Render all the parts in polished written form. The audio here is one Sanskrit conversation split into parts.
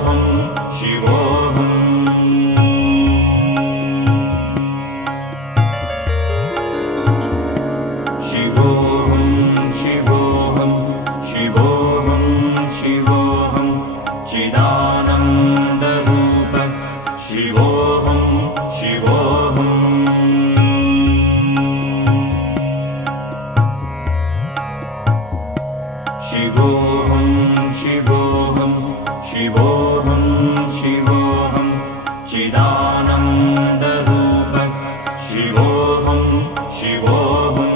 शिवोऽहं शिवोऽहं शिवोऽहं शिवोऽहं शिवोऽहं शिवोऽहं चिदानन्दरूप शिवोऽहं शिवोऽहं शिवोऽहं शिवोऽहं शिवोऽहं शिवोऽहं चिदानन्दरूप शिवोऽहं शिवोऽहं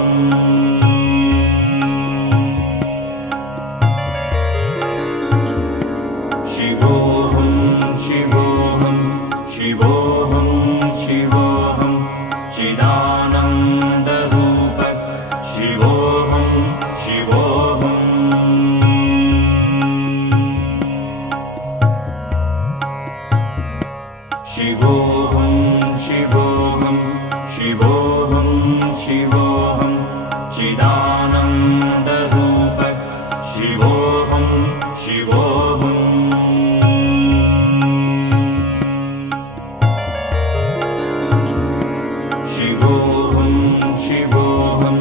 शिवोऽहं शिवोऽहं शिवोऽहं शिवोऽहं चिदानन्दरूप शिवोऽहं शिवोऽहं शिवोऽहं शिवोऽहं शिवोऽहं शिवोऽहं चिदानन्दरूप शिवोऽहं शिवोऽहं शिवोऽहं शिवोऽहं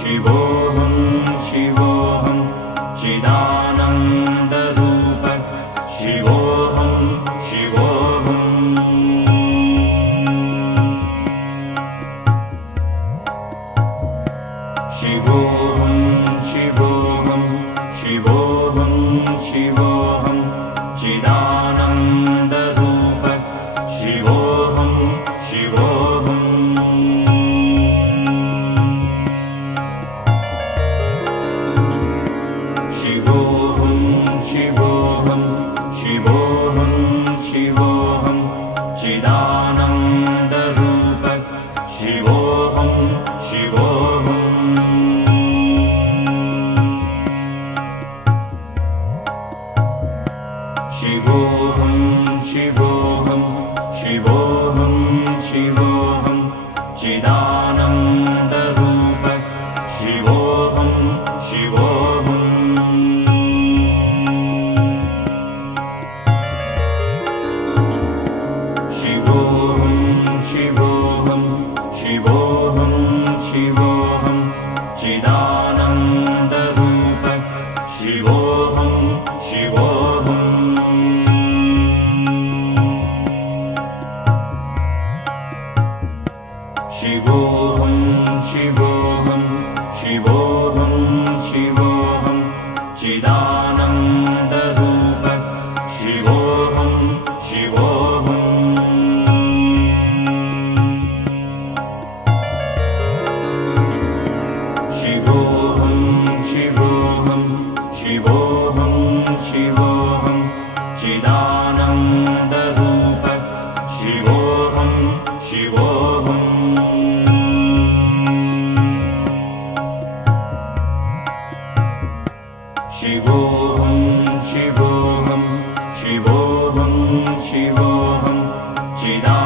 शिवोऽहं शिवोऽहं चिदानन्दरूप शिवोऽहं शिवोऽहं शिवोऽहं शिवोऽहं शिवोऽहं शिवोऽहं चिदानन्दरूप शिवोऽहं शिवोऽहं शिवोऽहं शिवोऽहं शिवोऽहं शिवोऽहं चिदानन्दरूप शिवोऽहं शिवोऽहं शिवोऽहं शिवोऽहं शिवोऽहं शिवोऽहं चिदानन्दरूप शिवोऽहं शिवोऽहं शिवोऽहं शिवोऽहं शिवोऽहं शिवोऽहं चिदानन्दरूप शिवोऽहं शिवोऽहं शिवोऽहं शिवोऽहं शिवोऽहं शिवोऽहं चिदानन्दरूप शिवोऽहं शिवोऽहं शिवोऽहं शिवोऽहं शिवोऽहं शिवोऽहं चिदानन्दरूप शिवोऽहं शिवोऽहं शिवोऽहं शिवोऽहं शिवोऽहं शिवोऽहं चिदानन्दरूप